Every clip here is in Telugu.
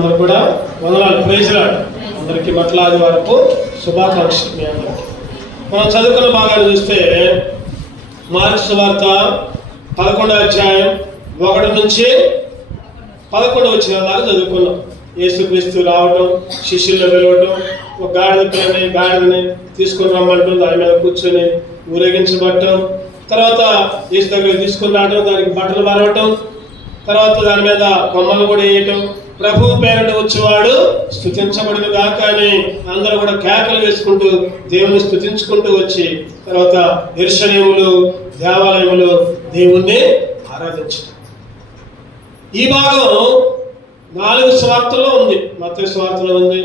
అందరూ కూడా వందనాలు. Praise Lord. అందరికీ బట్ల ఆదివారపు శుభాకాంక్షలు మీ అందరికీ. మనం చదువుకున్న భాగాన్ని చూస్తే మార్కు సువార్త 11వ అధ్యాయం 1 నుంచి 11 వచ్చిన దాకా చదువుకున్నాం. యేసుక్రీస్తు రావడం, శిష్యుల్లో పిలవడం, ఒక గాడిదని తీసుకొని రమ్మంటూ దాని మీద కూర్చొని ఊరేగించబడటం, తర్వాత యేసు దగ్గర తీసుకుని రావడం, దానికి బట్టలు మరవటం, తర్వాత దాని మీద కొమ్మలు కూడా వేయటం, ప్రభు పేరట వచ్చేవాడు స్తుతించబడిన గాక అని అందరూ కూడా కేకలు వేసుకుంటూ దేవుని స్తుతించుకుంటూ వచ్చి తర్వాత యెరూషలేములో దేవాలయములో దేవుణ్ణి ఆరాధించడం. ఈ భాగం 4 సువార్తల్లో ఉంది. మత్తయి సువార్తలో ఉంది,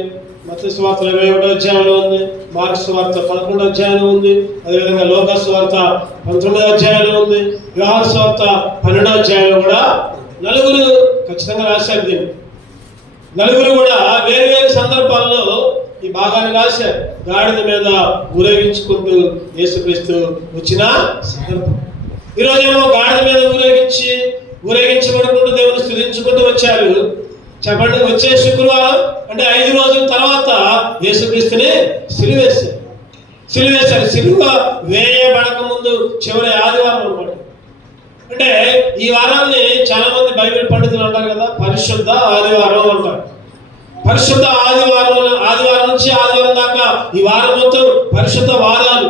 మత్తయి సువార్త 21వ అధ్యాయంలో ఉంది, మార్కు సువార్త 11వ అధ్యాయంలో ఉంది, అదేవిధంగా లూకా సువార్త 19వ అధ్యాయంలో ఉంది, యోహాను సువార్త 12వ అధ్యాయంలో కూడా 4 ఖచ్చితంగా రాశారు. దీన్ని 4 కూడా వేరు వేరు సందర్భాల్లో ఈ భాగాన్ని రాశారు. గాడిద మీద ఊరేగించుకుంటూ యేసుక్రీస్తు వచ్చిన సందర్భం. ఈరోజేమో గాడిద మీద ఊరేగించబడుకుంటూ దేవుని స్తుతించుకుంటూ వచ్చారు. చెప్పండి, వచ్చే శుక్రవారం అంటే 5 రోజుల తర్వాత యేసుక్రీస్తుని సిలువేశారు. సిలువ వేయబడక ముందు చివరి ఆదివారం అన్నమాట. అంటే ఈ వారాన్ని చాలా మంది బైబిల్ పండితులు అంటారు కదా, పరిశుద్ధ ఆదివారం అంటారు. పరిశుద్ధ ఆదివారం నుంచి ఆదివారం దాకా ఈ వారం మొత్తం పరిశుద్ధ వారాలు,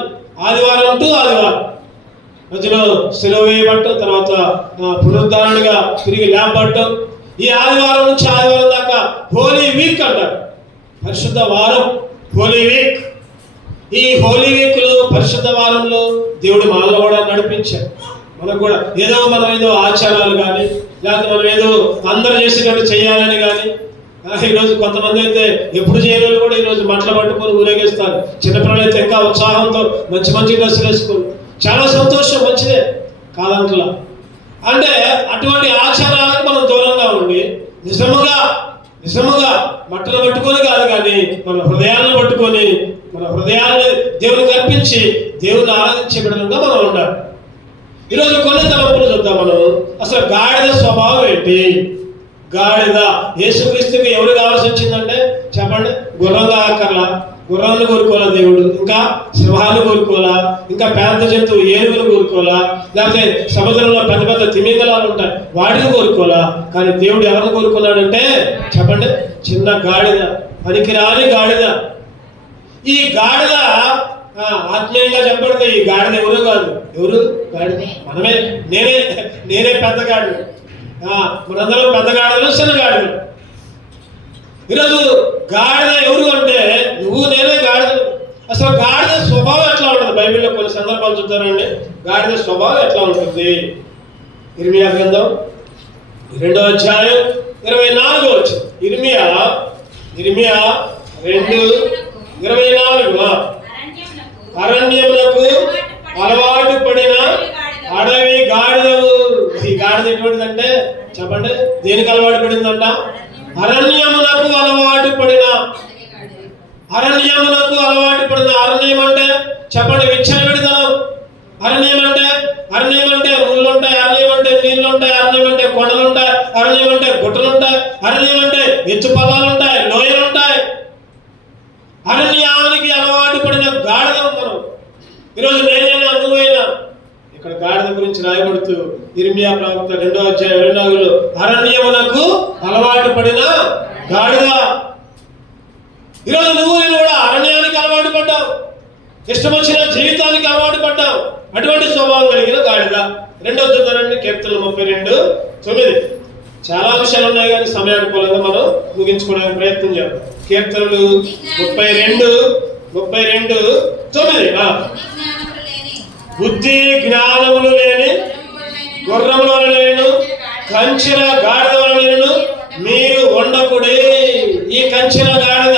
ఆదివారం టు ఆదివారం. మధ్యలో సిలువ వేయబడటం, తర్వాత పునరుద్ధరణగా తిరిగి లేపబడటం. ఈ ఆదివారం నుంచి ఆదివారం దాకా హోలీ వీక్ అంటారు. పరిశుద్ధ వారం, హోలీ వీక్. ఈ హోలీ వీక్ లో, పరిశుద్ధ వారంలో దేవుడు మనల్ని కూడా నడిపించారు. మనం కూడా మనం ఏదో ఆచారాలు కానీ, లేకపోతే మనం ఏదో అందరూ చేసేటట్టు చేయాలని కానీ, ఈరోజు కొంతమంది అయితే ఎప్పుడు చేయలేరు కూడా ఈరోజు మట్ల పట్టుకొని ఊరేగిస్తారు. చిన్నపిల్లలు అయితే ఇంకా ఉత్సాహంతో మంచి డ్రెస్సులు వేసుకోరు. చాలా సంతోషం, మంచిదే కాదంటలా. అంటే అటువంటి ఆచారాలకు మనం దూరంగా ఉండి నిజముగా మట్టలు పట్టుకొని కాదు కానీ మన హృదయాలను పట్టుకొని, మన హృదయాలను దేవునికి అర్పించి దేవుని ఆరాధించే బిడ్డలుగా మనం ఉండాలి. ఈరోజు కొన్ని తలంపులు చూద్దాం మనం. అసలు గాడిద స్వభావం ఏంటి? గాడిద యేసుక్రీస్తుకి ఎవరు కావాల్సి వచ్చిందంటే చెప్పండి, గుర్రం కాకర్లా, గుర్రాన్ని కోరుకోవాలా దేవుడు, ఇంకా సింహాన్ని కోరుకోవాలా, ఇంకా పెద్ద జంతువు ఏనుగును కోరుకోవాలా, లేకపోతే సముద్రంలో పెద్ద తిమింగలాలు ఉంటాయి వాటిని కోరుకోవాలా. కానీ దేవుడు ఎవరిని కోరుకున్నాడంటే చెప్పండి, చిన్న గాడిద, పనికిరాని గాడిద. ఈ గాడిద ఆత్మీయంగా చెప్పబడితే ఈ గాడిద ఎవరు కాదు. ఎవరు గాడిద? మనమే. నేనే పెద్ద గాడిద. మనందరం పెద్ద గాడిదలు, చిన్న గాడిదలు. ఈరోజు గాడిద ఎవరు అంటే నువ్వు నేనే గాడిద. అసలు గాడిద స్వభావం ఎట్లా ఉంటుంది? బైబిల్లో కొన్ని సందర్భాలు చూద్దారండి. గాడిద స్వభావం ఎట్లా ఉంటుంది? ఇర్మియా గ్రంథం 2వ అధ్యాయం 24వ వచనం. ఇర్మియా 2:24. అరణ్యములకు అలవాటు పడిన అడవి గాడిదవు. ఈ గాడిద ఎటువంటిదంటే చెప్పండి, దేనికి అలవాటు పడిందంట? అరణ్యమునకు అలవాటు పడిన. అరణ్యం అంటే చెప్పండి, విచ్చలవిడితనం. అరణ్యం అంటే ముళ్ళుంటాయి, అరణ్యం అంటే నీళ్లుంటాయి, అరణ్యం అంటే కొండలుంటాయి, అరణ్యం అంటే గుట్టలుంటాయి, అరణ్యం అంటే ఎత్తు పొలాలుంటాయి, లోయలుంటాయి. అరణ్యానికి అలవాటు పడిన గాడిద మనం. ఈరోజు నేనైనా నువ్వైనా ఇక్కడ గాడిద గురించి రాయబడుతూ ఇర్మియా ప్రవక్త 2వ అధ్యాయం 24లో అరణ్యమునకు అలవాటు పడిన గాడిద. ఈరోజు నేను కూడా అరణ్యానికి అలవాటు పడ్డావు, ఇష్టం వచ్చిన జీవితానికి అలవాటు పడ్డావు. అటువంటి స్వభావం కలిగిన గాడిద. 2వ చూద్దానండి, కీర్తనలు 32:9. చాలా విషయాలు ఉన్నాయి కానీ సమయానుకూలంగా మనం ముగించుకోవడానికి ప్రయత్నం చేద్దాం. కీర్తనలు 32:9. బుద్ధి జ్ఞానములు లేని గుర్రముల లేను, కంచెల గాడిద లేను మీరు ఉండకుడే. ఈ కంచెల గాడిద,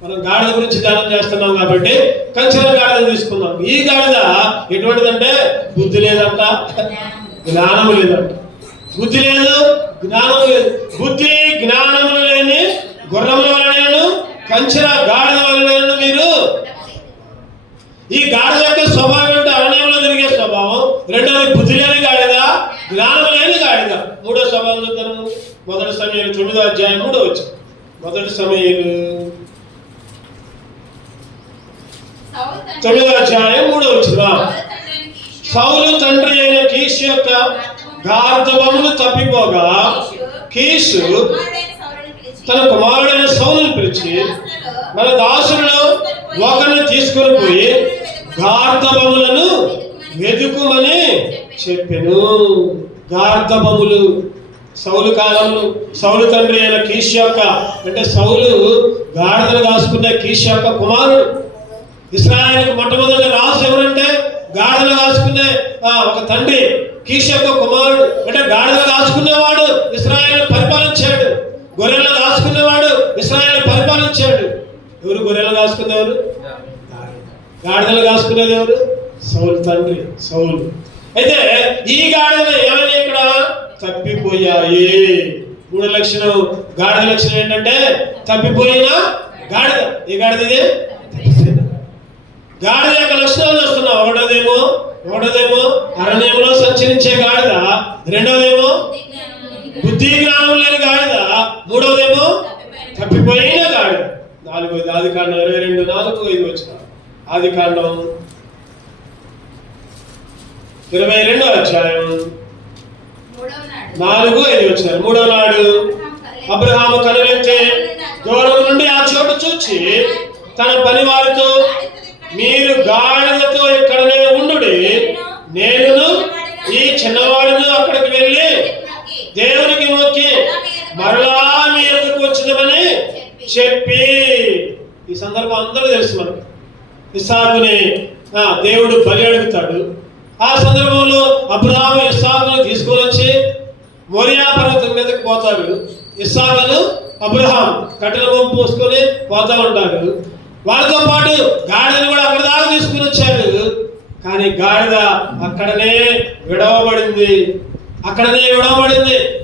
మనం గాడిద గురించి ధ్యానం చేస్తున్నాం కాబట్టి కంచెల గాడిద తీసుకున్నాం. ఈ గాడిద ఎటువంటిదంటే బుద్ధి లేదంట, జ్ఞానము లేదంట. బుద్ధి లేదు, జ్ఞానము లేదు. బుద్ధి జ్ఞానములు లేని గుర్రముల లేను, కంచెల గాడిద లేను మీరు. ఈ గాడిద యొక్క స్వభావం అంటే అరణ్యంలో తిరిగే స్వభావం. రెండవది బుద్ధి లేని గాడిద, జ్ఞానం లేని గాడిద. 3వ స్వభావం చూద్దాము. 1 సమూయేలు 9వ అధ్యాయం 3వ వచనం. మొదటి సమూయేలు 9వ అధ్యాయం 3వ వచనం. సౌలు తండ్రి అయిన కీషు యొక్క గార్ధబములు తప్పిపోగా కీషు తన కుమారుడైన సౌలును పిలిచి, మన దాసులను ఒకరిని తీసుకొని పోయి గార్ధబములను వెతుకుమని చెప్పెను. గార్ధబములు సౌలు కాలంలో సౌలు తండ్రి అయిన కీషు యొక్క, అంటే సౌలు గాడిదలు కాసుకున్న కీషు యొక్క కుమారుడు. ఇశ్రాయేలుకు మొట్టమొదటి రాజు ఎవరంటే గాడిదలు కాసుకునే ఒక తండ్రి కీషు యొక్క కుమారుడు. అంటే గాడిదలు కాసుకునేవాడు ఇశ్రాయేలు పరిపాలించాడు. గొర్రెలు కాసుకునేవాడు ఇశ్రాయేలు పరిపాలించాడు. ఎవరు గొర్రెలు కాసుకునేవారు? గాడిదలు కాసుకునేది ఎవరు? సౌలు తండ్రి సౌలు. అయితే ఈ గాడిదలు ఏమైనా ఇక్కడ తప్పిపోయాయి. 3 లక్షణం గాడిద లక్షణం ఏంటంటే తప్పిపోయిన గాడిద. ఈ గాడిద ఇది గాడిద యొక్క లక్షణాలు వస్తున్నావు. ఒకటోదేమో అరణ్యంలో సంచరించే గాడిద, రెండవదేమో బుద్ధి జ్ఞానం లేని గాడిద, మూడవదేమో తప్పిపోయిన గాడిద. 4వ ఆదికాండం 22:4-5 వచ్చిన ఆదికాండం 22వ అధ్యాయం 4-5 వచ్చిన. 3వ నాడు అబ్రహాము కనులెత్తి దూరం నుండి ఆ చోటు చూచి తన పని వారితో, మీరు గాడిదతో ఇక్కడనే ఉండుడి, నేనును ఈ చిన్నవాడును అక్కడికి వెళ్ళి దేవునికి మొక్కి మరలా మీ ఎదుకు వచ్చిందని చెప్పి. ఈ సందర్భం అందరూ తెలుసు మనకు. ఇస్సాకుని దేవుడు బలి అడుగుతాడు. ఆ సందర్భంలో అబ్రహాము ఇస్సాకును తీసుకొని వచ్చి మోరియా పర్వతం మీదకి పోతాడు. ఇస్సాకును అబ్రహాం కట్టెల బొమ్మ పోసుకొని పోతా ఉంటారు. వాళ్ళతో పాటు గాడిదను కూడా అక్కడ దాకా తీసుకుని వచ్చాడు. కానీ గాడిద అక్కడనే విడవబడింది.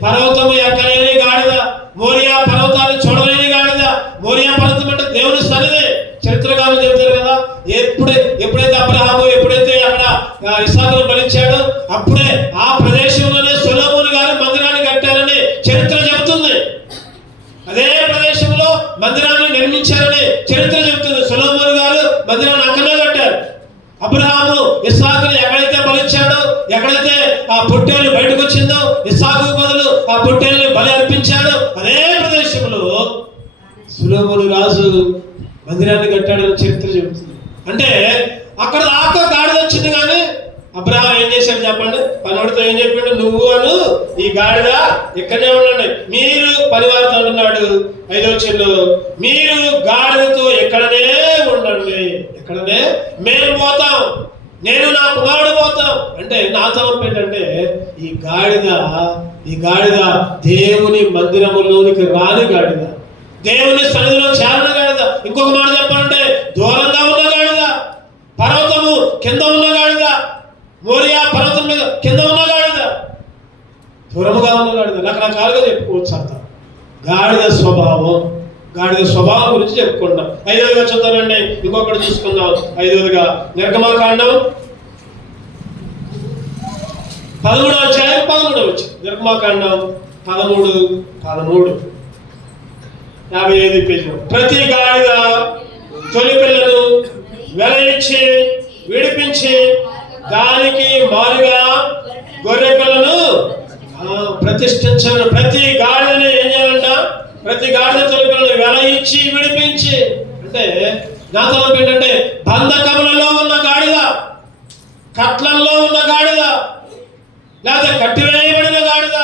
పర్వతము ఎక్కలేని గాడిద, మోరియా పర్వతాన్ని చూడలేని గాడిద. మోరియా పర్వతం అంటే దేవుని సన్నిధి. చరిత్రకారులు చెబుతారు కదా, ఎప్పుడైతే అబ్రహాము అక్కడ ఇస్సాకును బలిచ్చాడో అప్పుడే ఆ ప్రదేశంలోనే సొలొమోను గారు మందిరాన్ని కట్టారని చరిత్ర చెబుతుంది. అదే ప్రదేశంలో మందిరాన్ని నిర్మించారని చరిత్ర చెబుతుంది. సొలొమోను గారు మందిరాన్ని అక్కడే కట్టారు. అబ్రహాము ఇస్సాకుని ఎక్కడైతే బలిచ్చాడో, ఎక్కడైతే ఆ పొట్టేలు బయటకు వచ్చిందో, ఇస్సాకు బదులు ఆ పొట్టేల్ని బలి అర్పించాడో అదే ప్రదేశంలో సొలొమోను రాజు మందిరాన్ని కట్టాడని చరిత్ర చెబుతుంది. అంటే అక్కడ దాకా గాడిద వచ్చింది. కానీ అబ్రహాం ఏం చేశాడు చెప్పండి? పనివాడితో ఏం చెప్పాడు? నువ్వు అను ఈ గాడిద ఇక్కడనే ఉండండి. మీరు పనివారితో అంటున్నాడు 5వ వచనంలో, మీరు గాడిదతో ఎక్కడనే ఉండండి. ఎక్కడనే మేము పోతాం, నేను నా కుమారుడు పోతాం. అంటే నా తలంపు ఏంటంటే ఈ గాడిద దేవుని మందిరములోనికి రాని గాడిద, దేవుని సన్నిధిలో చేరని గాడిద. ఇంకొక మాట చెప్పాలంటే దూరంగా ఉన్న గాడిద, పర్వతము కింద ఉన్న గాడిద, మోరియా పర్వతం మీద కింద ఉన్న గాడిద, దూరముగా ఉన్న గాడిద. రకరకాలుగా చెప్పుకోవచ్చు అంత. గాడిద స్వభావం గురించి చెప్పుకుంటాం. 5వదిగా చూద్దామండి. ఇంకొకటి చూసుకుందాం. 5వదిగా నిర్గమాకాండం 13వ అధ్యాయం 13వ వచనం. నిర్గమాకాండం 13:13 55 పేజీలో. ప్రతి గాడిద తొలి పిల్లను వెల ఇచ్చి విడిపించి దానికి మారుగా గొర్రె పిల్లను ప్రతిష్ఠించాను. ప్రతి గాడిదని ఏం చేయాలంట? ప్రతి గాడిద తొలి పిల్లను వెల ఇచ్చి విడిపించి. అంటే నా తలంపు ఏంటంటే బంధకములలో ఉన్న గాడిద, కట్లల్లో ఉన్న గాడిద, లేదా కట్టివేయబడిన గాడిద,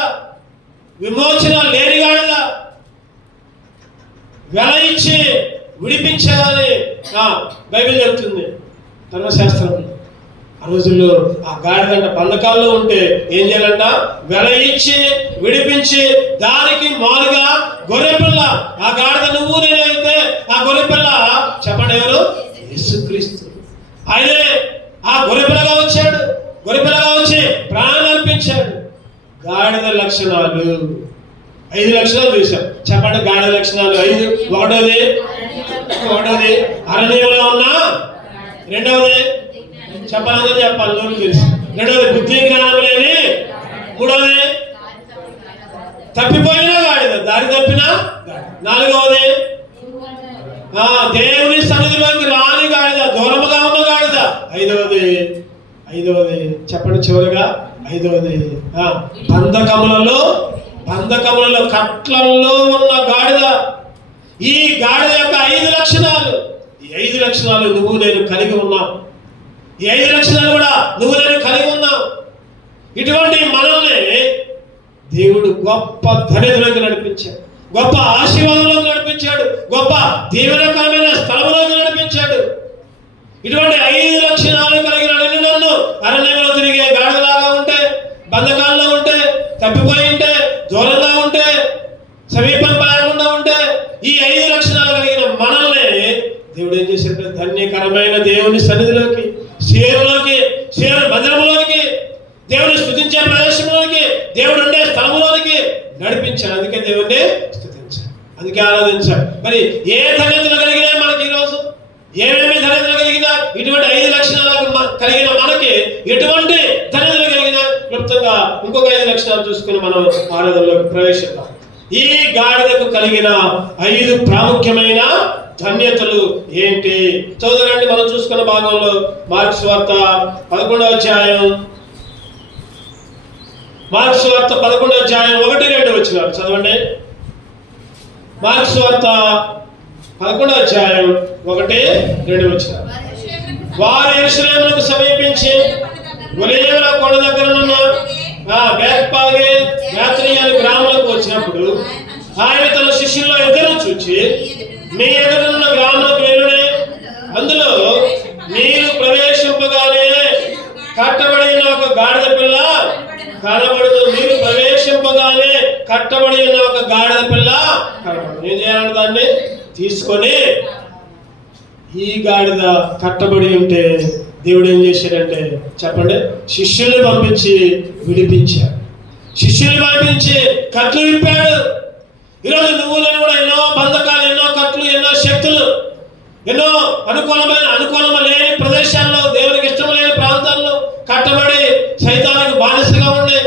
విమోచన లేని గాడిద వెల ఇచ్చి విడిపించాలని బైబిల్ చెప్తుంది, ధర్మశాస్త్రం. ఆ రోజుల్లో ఆ గాడిదంట బంధకాల్లో ఉంటే ఏం చేయాలంట? వెల ఇచ్చి విడిపించి దానికి మారుగా గొర్రెపిల్ల. ఆ గాడిద నువ్వు నేనైతే ఆ గొర్రెపిల్ల చెప్పండి ఎవరు? యేసుక్రీస్తు. ఆయనే ఆ గొర్రెపిల్లగా వచ్చాడు. గొర్రెపిల్లగా వచ్చి ప్రాణాన్ని అర్పించాడు. గాడిద లక్షణాలు 5 లక్షణాలు చూసాం. చెప్పండి గాడిద లక్షణాలు 5. ఒకటోది అరణ్యంలో ఉన్నా, రెండవది చెప్పాలని చెప్పాలి, నోరు తెలుసు, రెండవది బుద్ధి జ్ఞానం లేని, మూడవది తప్పిపోయిన గాడిద, దారి తప్పిన, నాలుగవది దేవుని సన్నిధిలోకి రాని గాడిద, దూరముగా ఉన్న గాడిద. ఐదవది చెప్పండి చివరిగా. ఐదవది బంధకములలో కట్లల్లో ఉన్న గాడిద. ఈ గాడిద యొక్క 5 లక్షణాలు. ఈ 5 లక్షణాలు నువ్వు నేను కలిగి ఉన్నాం. ఈ 5 లక్షణాలు కూడా నువ్వు నేను కలిగి ఉన్నాం. ఇటువంటి మనల్ని దేవుడు గొప్ప ధనికులకు నడిపించాడు, గొప్ప ఆశీర్వాదంలోకి నడిపించాడు, గొప్ప దీవెనకరమైన స్థలంలోకి నడిపించాడు. ఇటువంటి 5 లక్షణాలు కలిగిన నన్ను అరణ్యంలో తిరిగే గాడిదలాగా ఉంటే, బంధకాల్లో ఉంటే, తప్పిపోయి ఉంటే, దూరంగా ఉంటే, సమీపం లేకుండా ఉంటే, ఈ 5 లక్షణాలు కలిగిన మనల్ని దేవుడు ఏం చేశాడు? ధన్యకరమైన దేవుని సన్నిధిలోకి, సేరు మందిరంలోకి, దేవుని స్తుతించే ప్రదేశంలోకి, దేవుడు ఉండే స్థలంలోకి నడిపించాడు. అందుకే దేవుణ్ణి స్తుతించాడు, అందుకే ఆరాధించాడు. మరి ఏ ధన్యతలు కలిగినా మనకి ఈరోజు, ఏమేమి ధన్యతలు కలిగినా, ఇటువంటి 5 లక్షణాలు కలిగిన మనకి ఎటువంటి ధన్యతలు కలిగినా క్లుప్తంగా ఇంకొక 5 లక్షణాలు చూసుకుని మనం ఆరాధనలోకి ప్రవేశిద్దాం. ఈ గాడిదకు కలిగిన 5 ప్రాముఖ్యమైన ధన్యతలు ఏంటి? చదువురండి. మనం చూసుకున్న భాగంలో మార్కు సువార్త 11వ అధ్యాయం, మార్కు సువార్త 11వ అధ్యాయం 1-2 వచనాలు చదవండి. మార్కు సువార్త 11వ అధ్యాయం 1-2 వచనాలు. వారు యెరూషలేమునకు సమీపించి ఒలీవల కొండ దగ్గర ఉన్న బేత్ఫాగే యాత్రియాని గ్రామాలకు వచ్చినప్పుడు ఆయన తన శిష్యుల్లో ఎదురు చూచి, మీ ఎదురున్న గ్రామాలకు వెళ్ళునే, అందులో మీరు ప్రవేశింపగానే కట్టబడిన ఒక గాడిద పిల్ల కనబడదు. మీరు ప్రవేశింపగానే కట్టబడి ఉన్న ఒక గాడిద పిల్ల కనబడదు. ఏం చేయాలంటే దాన్ని తీసుకొని, ఈ గాడిద కట్టబడి ఉంటే దేవుడు ఏం చేశాడంటే చెప్పండి, శిష్యుల్ని పంపించి విడిపించాడు. శిష్యుల్ని పంపించి కట్లు విప్పాడు. ఈరోజు నువ్వు నేను కూడా ఎన్నో బంధకాలు, ఎన్నో కట్లు, ఎన్నో శక్తులు, ఎన్నో అనుకూలమ లేని ప్రదేశాల్లో, దేవునికి ఇష్టం లేని ప్రాంతాల్లో కట్టబడి సైతానికి బానిసగా ఉండి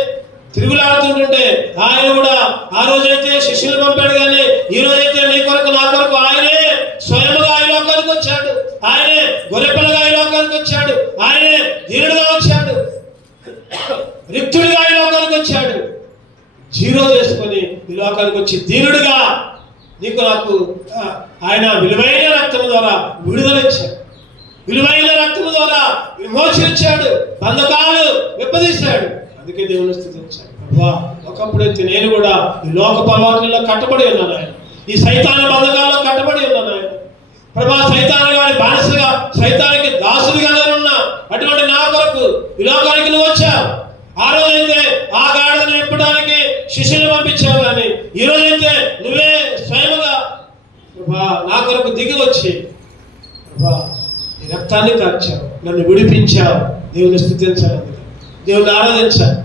తిరుగులాడుతుంటుంటే, ఆయన కూడా ఆ రోజైతే శిష్యులు పంపాడు, కానీ ఈ రోజైతే నీ కొరకు నా కొరకు ఆయనే స్వయముగా ఈ లోకానికి వచ్చాడు. ఆయనే గొర్రెపిల్లగా ఈ లోకానికి వచ్చాడు. ఆయనే దీనుడుగా వచ్చాడు, రిక్తుడిగా ఈ లోకానికి వచ్చాడు. జీరో చేసుకొని ఈ లోకానికి వచ్చి దీనుడిగా నీకు నాకు ఆయన విలువైన రక్తం ద్వారా విడుదల ఇచ్చాడు, విలువైన రక్తం ద్వారా విమోచన ఇచ్చాడు, బంధకాలు విప్పదీశాడు. అందుకే దేవుని స్తుతించాడు. ఒకప్పుడైతే నేను కూడా ఈ లోక పర్వాలలో కట్టబడి ఉన్నాను, ఆయన ఈ సైతాన బంధకాల్లో కట్టబడి ఉన్నాను. ఆయన ప్రభా, సైతాను గారి బానిసగా, సైతానికి దాసుడిగా నేనున్నా. అటువంటి నా కొరకు ఈ లోకానికి నువ్వు వచ్చావు. ఆ రోజైతే ఆ గాడిదను విప్పడానికి శిష్యులు పంపించావు, కానీ ఈ రోజైతే నువ్వే స్వయముగా ప్రభా నా కొరకు దిగి వచ్చి ప్రభా ఈ రక్తాన్ని కార్చావు, నన్ను విడిపించావు. దేవుని స్తుతించాలి, దేవుని ఆరాధించాలి.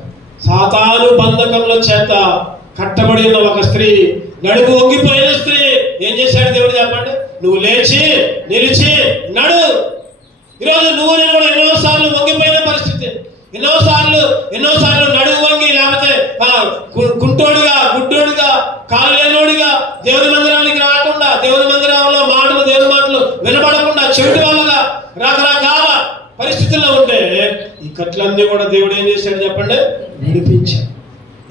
సాతాను బంధకముల చేత కట్టబడి ఉన్న ఒక స్త్రీ, నడుము వంగిపోయిన స్త్రీ ఏం చేశాడు దేవుడు చెప్పండి? నువ్వు లేచి నిలిచి నడు. ఈరోజు నువ్వు నేను కూడా ఎన్నోసార్లు వంగిపోయిన పరిస్థితి, ఎన్నోసార్లు నడుము వంగి, లేకపోతే గుంటోడిగా, గుడ్డోడిగా, కాలు లేనోడిగా, దేవుని మందిరానికి రాకుండా, దేవుని మందిరంలో దేవుని మాటలు వినబడకుండా, చెవిటి వాళ్ళగా రకరకాల పరిస్థితుల్లో ఉంటే, ఈ కట్లన్నీ కూడా దేవుడు ఏం చేశాడు చెప్పండి? విడిపించాడు.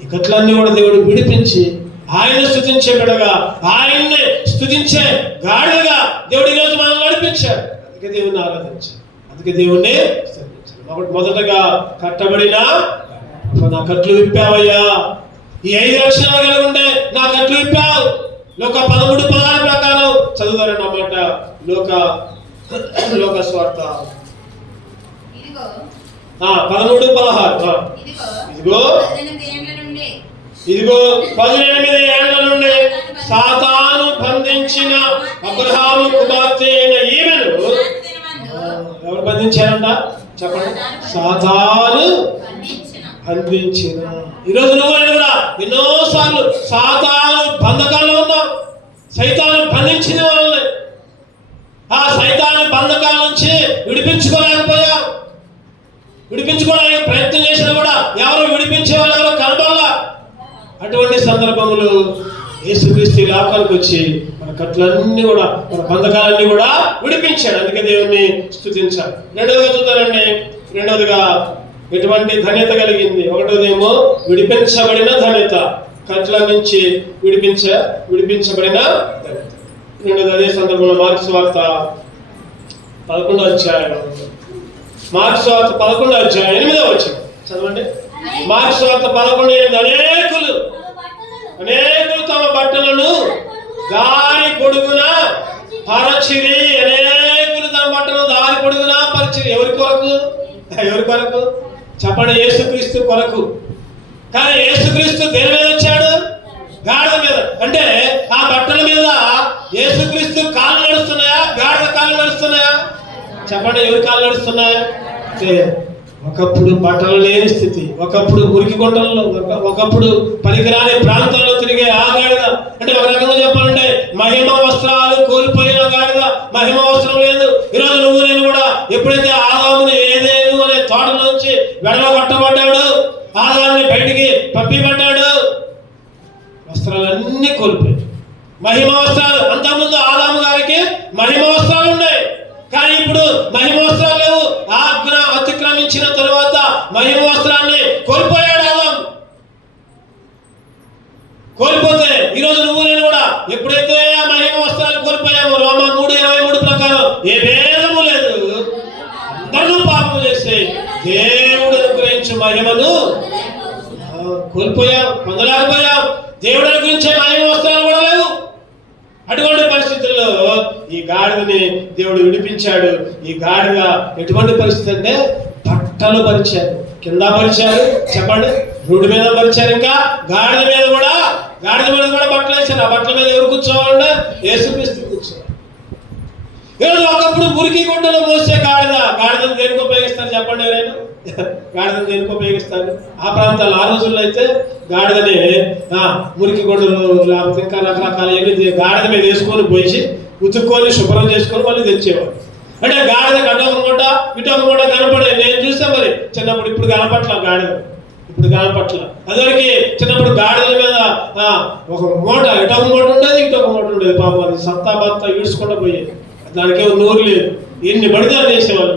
ఈ కట్లన్నీ కూడా దేవుడు విడిపించి ఆయన్ని స్తుతించే బిడ్డగా, ఆయన్ని స్తుతించే గాడిదగా దేవుడు ఈరోజు మనం నడిపించాడు. అందుకే దేవుణ్ణి ఆరాధించాడు, అందుకే దేవుణ్ణి స్తుతించాడు. మొదటగా కట్టబడిన నా కట్లు విప్పావయ్యా. ఈ 5 లక్షణాలు కలిగి ఉండే నా కట్లు విప్పావు. లోక 13:16 ప్రకారం చదువుతారన్న మాట. లోక స్వార్థ 13:16. ఇదిగో 18 ఏళ్ల నుండి సాతాను బంధించిన అబ్రహాము కుమార్తె అయిన ఈమెను ఎవరు బంధించారంట చెప్పండి? సాతాను బంధించిన. ఈరోజు నువ్వు కూడా ఎన్నోసార్లు సాతాను బంధకాల్లో ఉన్నావు. సైతాను బంధించిన వాళ్ళని, ఆ సైతాను బంధకాల నుంచి విడిపించుకోలేకపోయావు. విడిపించుకోవడానికి ప్రయత్నం చేసినా కూడా ఎవరు విడిపించే వాళ్ళు ఎవరు కనబడాల. అటువంటి సందర్భములు యేసుక్రీస్తు లోకానికి వచ్చి మన కట్లన్నీ కూడా మన బంధకాలన్నీ కూడా విడిపించాడు. అందుకే దేవుణ్ణి స్తుతించాలి. రెండవదిగా చూద్దానండి. రెండవదిగా ఎటువంటి ధన్యత కలిగింది? ఒకటోదేమో విడిపించబడిన ధన్యత, కట్ల నుంచి విడిపించబడిన ధన్యత. రెండోది అదే సందర్భంలో మార్క్స్ వార్త 11వ అధ్యాయం, మార్క్స్ వార్త 11వ అధ్యాయం 8వ వచనం చదవండి. మార్క్స్ వార్త 11:8 అనేకులు తమ బట్టలను దారి పొడుగున పరచిరి. అనేకులు తమ బట్టలను దారి పొడుగున పరిచిరి. ఎవరి కొరకు చెప్పండి? యేసుక్రీస్తు కొరకు. కానీ యేసుక్రీస్తు దేని మీద వచ్చాడు? గాడిద మీద. అంటే ఆ బట్టల మీద యేసుక్రీస్తు కాళ్ళు నడుస్తున్నాయా? గాడిద కాళ్ళు నడుస్తున్నాయా? చెప్పండి, ఎవరి కాళ్ళు నడుస్తున్నాయా? ఒకప్పుడు బట్టలు లేని స్థితి, ఒకప్పుడు మురికి కొండల్లో, ఒకప్పుడు పనికిరాని ప్రాంతాల్లో తిరిగే ఆ గాడిద. అంటే ఒక రకంగా చెప్పాలంటే మహిమ వస్త్రాలు కోల్పోయిన గాడిద, మహిమ వస్త్రం లేదు. ఈరోజు నువ్వు నేను కూడా ఎప్పుడైతే ఆదాముని ఏదేను అనే తోటలోంచి వెడలగొట్టబడ్డాడు, ఆదాముని బయటికి పంపిబడ్డాడు, వస్త్రాలన్నీ కోల్పోయాయి. మహిమ వస్త్రాలు, అంతకుముందు ఆదాము గారికి మహిమ వస్త్రాలు ఉన్నాయి, కానీ ఇప్పుడు మహిమ వస్త్రాలు లేవు. ఆజ్ఞ అతిక్రమించిన తరువాత మహిమ వస్త్రాన్ని కోల్పోయాడు ఆదాము. కోల్పోతే ఈరోజు నువ్వు నేను కూడా ఎప్పుడైతే ఆ మహిమ వస్త్రాలు కోల్పోయామో, రోమా 3:23 ప్రకారం ఏ భేదము లేదు, అందరూ పాపం చేస్తే దేవుడు అనుగ్రహించు మహిమను కోల్పోయాం, పొందలేకపోయాం. దేవుడు అనుగ్రహించే మహిమ వస్త్రాలు కూడా లేవు. అటువంటి పరిస్థితుల్లో ఈ గాడిదని దేవుడు విడిపించాడు. ఈ గాడిద ఎటువంటి పరిస్థితి అంటే బట్టలు పరిచారు, కింద పరిచారు, చెప్పండి, రోడ్డు మీద పరిచారు, ఇంకా గాడిద మీద కూడా బట్టలు వేశారు. ఆ బట్టల మీద ఎవరు కూర్చోవాలంటే యేసుక్రీస్తు కూర్చోవాలి. ఈరోజు ఒకప్పుడు మురికి గుడ్డలు మోసే గాడిదను దేనికి ఉపయోగిస్తారు? చెప్పండి ఎవరైనా? గాడిదను దేనికి ఉపయోగిస్తారు? ఆ ప్రాంతాలు ఆ రోజుల్లో అయితే గాడిదని మురికి గుడ్డలు లేకపోతే ఇంకా రకరకాల గాడిద మీద వేసుకొని పోయి ఉతుక్కొని శుభ్రం చేసుకొని మళ్ళీ తెచ్చేవారు. అంటే గాడిద అటొక మూట ఇటొక మూట కనపడే. నేను చూస్తే మరి చిన్నప్పుడు, ఇప్పుడు కనపట్ల గాడిద, అదివరకు చిన్నప్పుడు గాడిదల మీద ఒక మూట, ఇటొక మూట ఉండేది, ఇటొక మూట ఉండేది. పాపం అది సత్తా బత్తా ఈడ్చుకుంటూ పోయేది. దానికేమో నోరు లేదు. ఎన్ని పడిదాన్ని వేసేవాళ్ళు,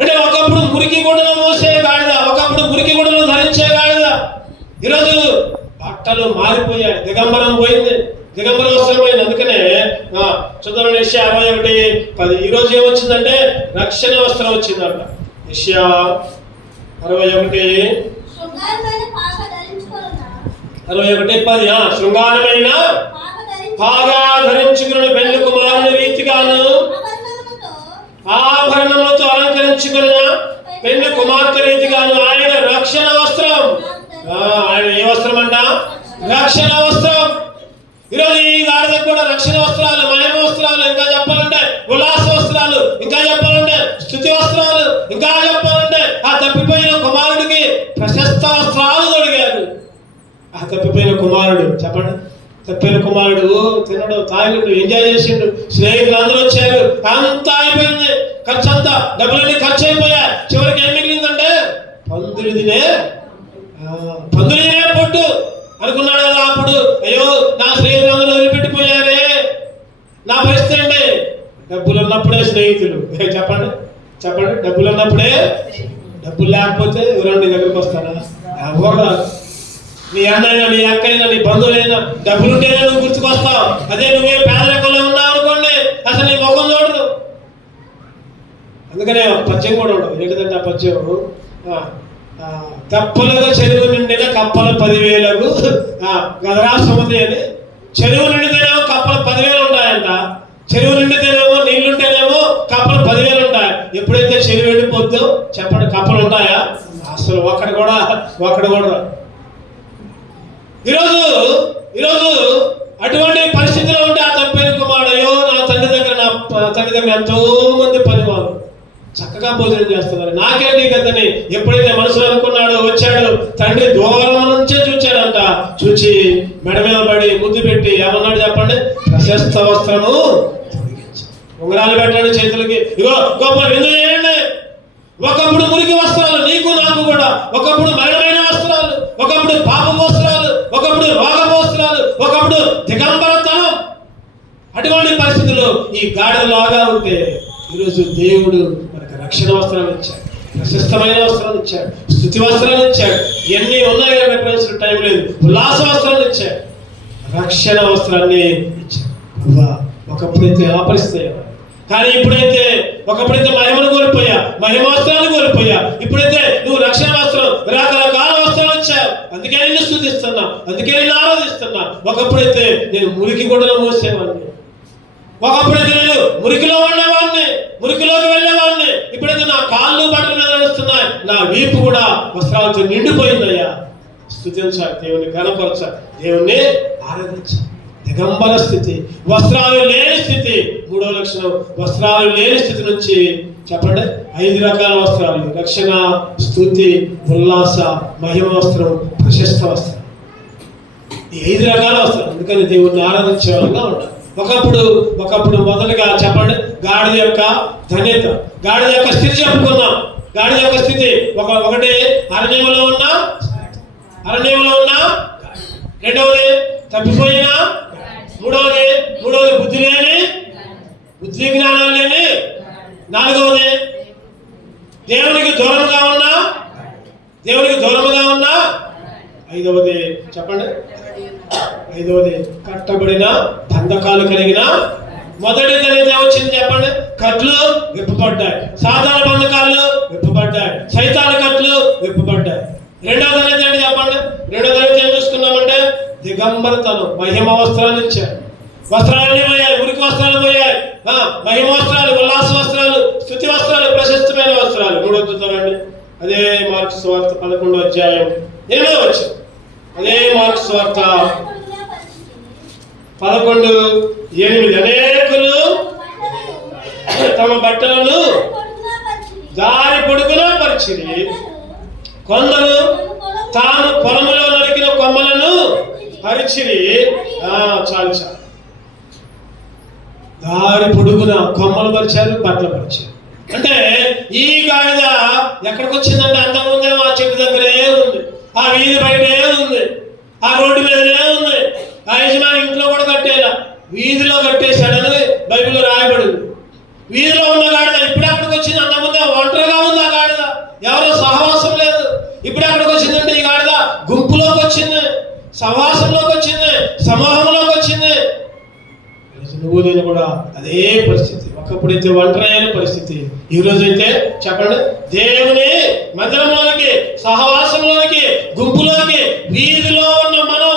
అంటే ఒకప్పుడు మురికి గుడ్డలు మోసే గాడిద, ఒకప్పుడు మురికి గుడ్డలు ధరించే గాడిద. ఈరోజు బట్టలు మారిపోయాయి, దిగంబరం పోయింది, దిగంబర వస్త్రం పోయింది. అందుకనే చూద్దాం యెషయా 61:10. ఈరోజు ఏమొచ్చిందంటే రక్షణ వస్త్రం వచ్చిందంట. యెషయా 61:10 శృంగారమైన పాగా ధరించుకున్న పెళ్లి కుమారుని రీతిగాను ఆభరణములతో అలంకరించుకున్న పెళ్లి కుమార్తె రీతిగాను ఆయన రక్షణ వస్త్రం. ఆయన ఏ వస్త్రం అంట? రక్షణ వస్త్రం. ఈరోజు ఈ గాడిదకు కూడా రక్షణ వస్త్రాలు, మహిమ వస్త్రాలు, ఇంకా చెప్పాలంటే ఉల్లాస వస్త్రాలు, ఇంకా చెప్పాలంటే స్తుతి వస్త్రాలు, ఇంకా చెప్పాలంటే ఆ తప్పిపోయిన కుమారుడికి ప్రశస్త వస్త్రాలు తొడిగారు. ఆ తప్పిపోయిన కుమారుడు, చెప్పండి, తప్పిన కుమారుడు తినడు, తాగిడు, ఎంజాయ్ చేసిండు, స్నేహితులు అందరూ వచ్చారు, అంతా అయిపోయింది, ఖర్చు అంతా, డబ్బులన్నీ ఖర్చు అయిపోయాయి. చివరికి ఏం మిగిలిందంటే పందులు తినే పొట్టు అనుకున్నాడు కదా. అప్పుడు అయ్యో నా స్నేహితులు అందరూ వదిలిపెట్టిపోయారే, నా పరిస్థితి అండి. డబ్బులు ఉన్నప్పుడే స్నేహితులు, చెప్పండి, డబ్బులు ఉన్నప్పుడే. డబ్బులు లేకపోతే ఎవరైనా నీ దగ్గరికి వస్తారా? ఎవరు? నీ అన్నైనా, నీ అక్కైనా, నీ బంధువులైనా డబ్బులుంటేనే నువ్వు గుర్తుకొస్తావు. అదే నువ్వే పేదరికంలో ఉన్నావు అనుకోండి, అసలు నీ ముఖం చూడదు. అందుకనే పద్యం కూడా ఉండదు. ఏంటంటే ఆ పద్యం, కప్పలుగా చెరువు నిండిన కప్పలు 10,000 గదరా సుమతి అని. చెరువు నిండితేనేమో కప్పలు 10,000 ఉంటాయంట, చెరువు నిండితేనేమో నీళ్లుంటేనేమో కప్పలు 10,000 ఉంటాయి. ఎప్పుడైతే చెరువు ఎండిపోద్దో చెప్పండి, కప్పలు ఉంటాయా? అసలు ఒక్కడు కూడా. ఈరోజు అటువంటి పరిస్థితిలో ఉంటే ఆ తప్పిన కుమారుడు, అయ్యో నా తండ్రి దగ్గర ఎంతో మంది పనివారు చక్కగా భోజనం చేస్తున్నారు, నాకేంటి కదని ఎప్పుడైతే మనసులో అనుకున్నాడో వచ్చాడు. తండ్రి దూరం నుంచే చూచాడంట. చూచి మెడ మీద పడి ముద్దు పెట్టి ఏమన్నాడు చెప్పండి? ప్రశస్త వస్త్రము ఉంగరాలు పెట్టాడు చేతులకి. ఇగో గొప్ప విందు చేయండి. ఒకప్పుడు మురికి వస్త్రాలు నీకు నాకు కూడా, ఒకప్పుడు మరణమైన వస్త్రాలు, ఒకప్పుడు పాప వస్త్రాలు, ఒకప్పుడు రోగ వస్త్రాలు, గాడిదలాగా ఉంటే ఈరోజు దేవుడు మనకు రక్షణ వస్త్రాలు ఇచ్చాడు, ప్రశస్తమైన వస్త్రాలు ఇచ్చాడు, స్తుతి వస్త్రాలు ఇచ్చాడు. ఎన్ని ఉన్నాయి ప్రవేశించిన టైం లేదు. ఉల్లాస వస్త్రాలు ఇచ్చాడు, రక్షణ వస్త్రాన్ని ఇచ్చాడు. ఒకప్పుడైతే ఆ పరిస్థితి, కానీ ఒకప్పుడైతే మహిమను కోల్పోయా, మహిమ వస్త్రాలు కోల్పోయా. ఇప్పుడైతే నువ్వు రక్షణ వస్త్రం, రకరకాల వస్త్రాలు వచ్చావు. అందుకే నిన్ను స్తుతిస్తున్నా, అందుకే నిన్ను ఆరాధిస్తున్నా. ఒకప్పుడైతే నేను మురికి గుడ్డలు మోసేవాడిని, ఒకప్పుడైతే నేను మురికిలో ఉండేవాడిని, మురికిలోకి వెళ్ళేవాడిని. ఇప్పుడైతే నా కాళ్ళు బట్టల మీద నడుస్తున్నాయి, నా వీపు కూడా వస్త్రాలతో నిండిపోయిందయ్యా. స్తుతించాలి, దేవుని కనపరచాలి, దేవుణ్ణి ఆరాధించాలి. దిగంబర స్థితి, వస్త్రాలు లేని స్థితి. మూడో లక్షణం, వస్త్రాలు లేని స్థితి నుంచి చెప్పండి 5 రకాల వస్త్రాలు: రక్షణ, స్తుతి, ఉల్లాస, మహిమ వస్త్రం, ప్రశస్త వస్త్రం. ఈ 5 రకాల వస్త్రాలు. అందుకని దేవుణ్ణి ఆరాధించే వాళ్ళగా ఉండాలి. ఒకప్పుడు మొదటగా చెప్పండి, గాడిద యొక్క ధన్యత, గాడిద యొక్క స్థితి చెప్పుకున్నాం. గాడిద యొక్క స్థితి ఒకటి అరణ్యంలో ఉన్నా, రెండవది తప్పిపోయిన, మూడవది బుద్ధి జ్ఞానాలు లేని, నాలుగవది దేవునికి దూరంగా ఉన్నా, ఐదవది చెప్పండి, కట్టబడిన బంధకాలు కలిగిన. మొదటి ధన్యత వచ్చింది చెప్పండి, కట్లు విప్పబడ్డాయి, సాధారణ బంధకాలు విప్పబడ్డాయి, సైతాన కట్లు విప్పబడ్డాయి. రెండవ ధన్యత ఏంటి చెప్పండి? రెండవ ధన్యత ఏం చూసుకున్నామంటే దిగంబరతనం, మహిమ వస్త్రాలు ఇచ్చారు. వస్త్రాలన్నీ పోయాయి, ఉరికి వస్త్రాలు పోయాయి, మహిమ వస్త్రాలు, ఉల్లాస వస్త్రాలు, స్తుతి వస్త్రాలు, ప్రశస్తమైన వస్త్రాలు. మూడవ చూద్దామండి, అదే మార్కు సువార్త 11వ అధ్యాయం 8వ వచనం. అదే మార్కు సువార్త 11:8. అనేకులు తమ బట్టలను దారి పొడుగునా పరిచిరి, కొందరు తాను పొలములో నరికిన కొమ్మలను పరిచిరి. చాలు దారి పొడుగున కొమ్మలు పరిచారు, బట్టలు పరిచారు. అంటే ఈ గాడిద ఎక్కడికి వచ్చిందంటే అంతకుముందే ఆ చెట్టు దగ్గరే ఉంది, ఆ వీధి బయటే ఉంది, ఆ రోడ్డు మీదనే ఉంది. ఆ యజమాని ఇంట్లో కూడా కట్టేలా, వీధిలో కట్టేశాడని బైబిల్లో రాయబడింది. వీధిలో ఉన్న గాడిద ఇప్పుడు అక్కడికి వచ్చింది. అంతకుముందే ఒంటరిగా ఉంది ఆ గాడిద, ఎవరో సహవాసం లేదు. ఇప్పుడు ఎక్కడికి వచ్చిందంటే ఈ గాడిద గుంపులోకి వచ్చింది, సహవాసంలోకి వచ్చింది, సమూహంలోకి వచ్చింది. నువ్వు నేను కూడా అదే పరిస్థితి. ఒకప్పుడైతే ఒంటరి అయిన పరిస్థితి, ఈ రోజు అయితే చెప్పండి దేవుని మందిరంలోనికి, సహవాసంలోనికి, గుంపులోకి, వీధిలో ఉన్న మనం,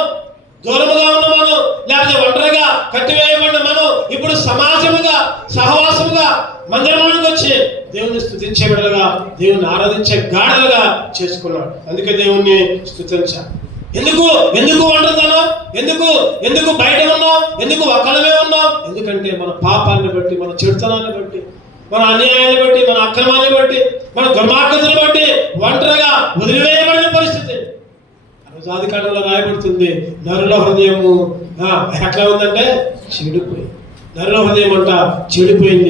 దూరముగా ఉన్న మనం, లేకపోతే ఒంటరిగా కట్టివేయబడిన మనం ఇప్పుడు సమాజముగా, సహవాసముగా మందిరంలోనికి వచ్చి దేవుని స్తుతించే బిడ్డలుగా, దేవుని ఆరాధించే గాడులుగా చేసుకున్నాడు. అందుకే దేవుణ్ణి స్తుతించాలి. ఎందుకు ఒంటరితనం? ఎందుకు బయట ఉన్నాం? ఎందుకు ఒక్కలమే ఉన్నాం? ఎందుకంటే మన పాపాన్ని బట్టి, మన చెడుతనాన్ని బట్టి, మన అన్యాయాన్ని బట్టి, మన అక్రమాన్ని బట్టి, మన దుర్మార్గతను బట్టి ఒంటరిగా వదిలివేయబడిన పరిస్థితి. ఆదికాండంలో రాయబడుతుంది, నరుల హృదయము ఎట్లా ఉందంటే చెడిపోయింది. నరుల హృదయం అంట చెడిపోయింది.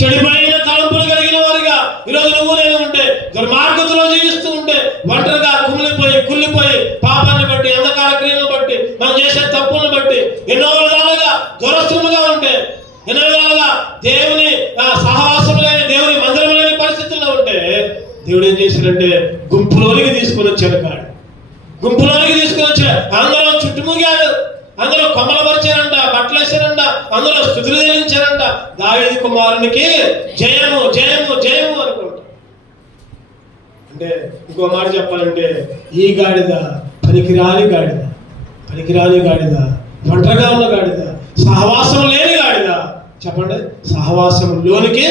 చెడిపోయిన తలంపులు కలిగిన వారిగా ఈరోజు నువ్వు నేను ఉంటే, దుర్మార్గతలో జీవిస్తూ ఉంటే, ఒంటరిగా కుళ్ళిపోయి పాపాన్ని బట్టి, అంధకార క్రియలను బట్టి, మనం చేసే తప్పులను బట్టి ఎన్నో విధాలుగా దురస్తులుగా ఉంటే, ఎన్నో విధాలుగా దేవుని సహవాసం లేని, దేవుని మందిరం లేని పరిస్థితుల్లో ఉంటే, దేవుడు ఏం చేశాడంటే గుంపులోనికి తీసుకొని వచ్చాడు. గుంపులోనికి తీసుకొని వచ్చాడు. అందరూ చుట్టుముగాడు, అందరూ కొమ్మలు పరిచారంట, బట్టలు వేసారంట, అందరూ స్తుతులు చెల్లించారంట. దావీదు కుమారునికి జయము జయము జయము అనుకుంటా. అంటే ఇంకో మాట చెప్పాలంటే ఈ గాడిద పనికిరాని గాడిద, ఒంటరిగా ఉన్న గాడిద, సహవాసం లేని గాడిద. చెప్పండి, సహవాసంలోనికి,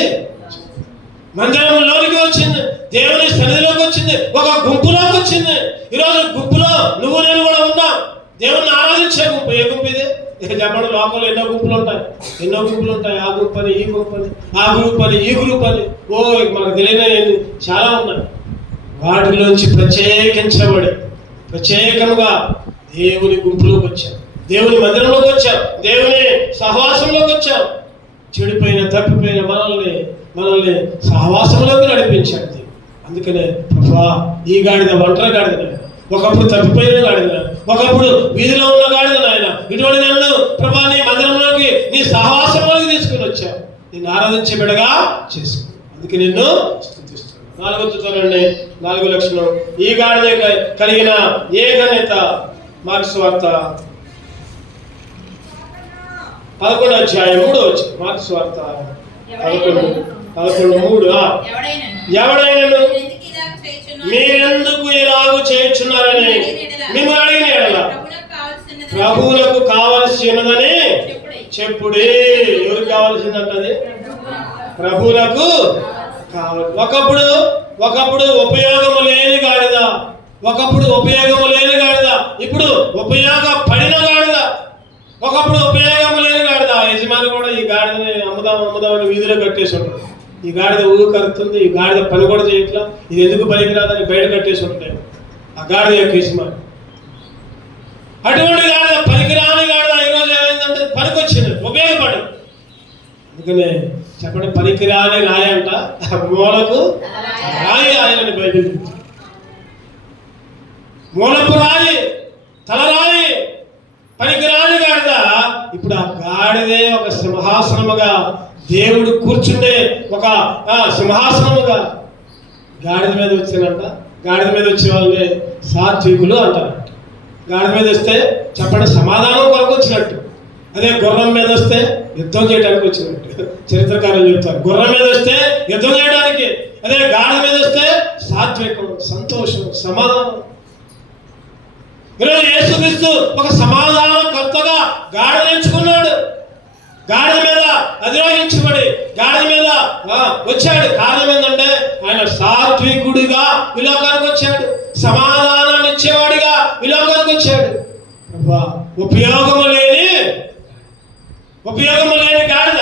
మందిరంలోనికి వచ్చింది, దేవుని సన్నిధిలోకి వచ్చింది, ఒక గుంపులోకి వచ్చింది. ఈరోజు గుంపులో నువ్వు నేను కూడా ఉన్నాం. దేవుణ్ణి ఆరాధించే గుంపు. ఏ గుంపు ఇది? ఇక చెప్పండి, లోకంలో ఎన్నో గుంపులు ఉంటాయి. ఆ గుంపు అని, ఈ గుంపు అని, ఆ గ్రూప్ అని, ఈ గ్రూప్ అని, మనకు తెలియని చాలా ఉన్నాయి. వాటిలోంచి ప్రత్యేకంగా దేవుని గుంపులోకి వచ్చాం, దేవుని మందిరంలోకి వచ్చాం, దేవుని సహవాసంలోకి వచ్చాం. చెడిపోయిన, తప్పిపోయిన మనల్ని సహవాసంలోకి నడిపించాడు. అందుకనే ప్రభువా, ఈ గాడిద ఒంటరి గాడిద, ఒకప్పుడు తప్పిపోయిన గాడిద, ఒకప్పుడు వీధిలో ఉన్న గాడిద నాయన, ఇటువంటి నన్ను ప్రభా నీ మందిరంలోకి, నీ సహవాసం నిన్ను ఆరాధించే బిడ్డగా చేసుకో. అందుకే నిన్ను స్తుతిస్తున్నాను. 4వ చూడండి, 4వ లక్షణం. ఈ గాడిద కలిగిన ఏ ధన్యత. మార్కు సువార్త 11వ అధ్యాయం 3వ వచనం. మార్కు సువార్త 11:3. ఎవడైనను మీరెందుకు ఇలాగూ చేయుచున్నారని మిమ్మల్ని అడిగిన ఎడల ప్రభువులకు కావలసినదని చెప్పుడే. ఎవరికి కావాల్సిందంటది? ప్రభువులకు కావాలి. ఒకప్పుడు ఉపయోగము లేని గాడిద, ఇప్పుడు ఉపయోగపడిన గాడిద. ఒకప్పుడు ఉపయోగం లేని గాడిద. యజమాని కూడా ఈ గాడిదని అమ్ముదామని వీధిలో కట్టేసి ఉంటాడు. ఈ గాడిద ఊరు కలుతుంది, ఈ గాడిద పని కూడా చేయట్లా, ఇది ఎందుకు పనికిరాదని బయట కట్టేసి ఉంటాయి ఆ గాడిద యొక్క యజమాని. అటువంటి గాడిద, పనికిరాని గాడిద ఈరోజు ఏమైందంటే పనికొచ్చింది, ఉపయోగపడదు. అందుకనే చెప్పండి, పనికిరాని రాయి అంట, మూలకు రాయి ఆయనని బైబిల్. మూలపు రాయి, తలరాయి, పనికిరాని గాడిద. ఇప్పుడు ఆ గాడిదే ఒక సింహాసనముగా, దేవుడు కూర్చుండే ఒక సింహాసనముగా గాడిద మీద వచ్చినంట. గాడిద మీద వచ్చే వాళ్ళని సాత్వికులు అంటారు. గాడిద మీద వస్తే చెప్పండి సమాధానం కొరకు వచ్చినట్టు. అదే గుర్రం మీద వస్తే యుద్ధం చేయడానికి వచ్చినట్టు చరిత్రకారులు చెప్తారు. గుర్రం మీద వస్తే యుద్ధం చేయడానికి, అదే గాడిద మీద వస్తే సాత్వికం, సంతోషం, సమాధానం. ఈరోజు యేసుక్రీస్తు ఒక సమాధానకర్తగా గాడిద ఎంచుకున్నాడు. గాడిద మీద అధిరోహించబడి గాడిద మీద వచ్చాడు. కారణం ఏంటంటే ఆయన సాత్వికుడిగా ఈ లోకానికి వచ్చాడు, సమాధానాన్ని ఇచ్చేవాడిగా ఈ లోకానికి వచ్చాడు. ఉపయోగము లేని గాడిద